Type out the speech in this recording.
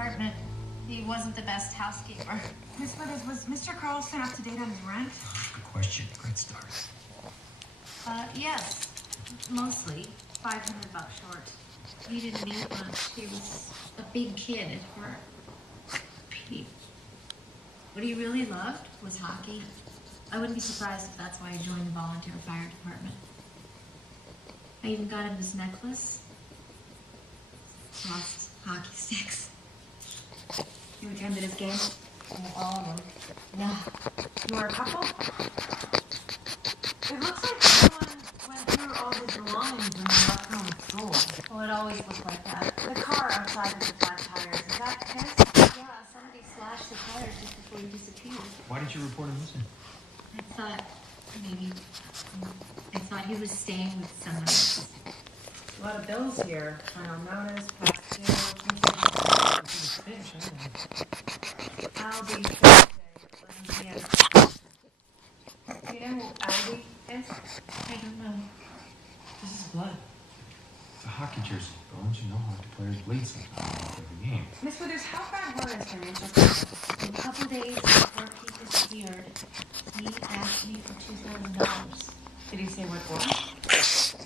apartment. He wasn't the best housekeeper. Miss Withers, was Mr. Carlson up to date on his rent? Good question. Great start. Yes. Mostly. $500 short. He didn't need much. He was a big kid for Pete. What he really loved was hockey. I wouldn't be surprised if that's why he joined the volunteer fire department. I even got him this necklace. Lost hockey sticks. You returned at his game? All of them. Yeah. You were a couple? It looks like someone went through all his belongings when he left home at school. Well, it always looked like that. The car outside with the flat tires, is that his? Yeah, somebody slashed the tires just before he disappeared. Why didn't you report him missing? I thought he was staying with someone else. A lot of bills here. Final notice, past due, I'll be Thursday. Do you know who Albie is? I don't know. This is blood. It's a hockey jersey. Don't you know how the players bleed sometimes every game? Miss Withers, how bad were his financial problems? A couple days before he disappeared, he asked me for $2,000. Did he say what for?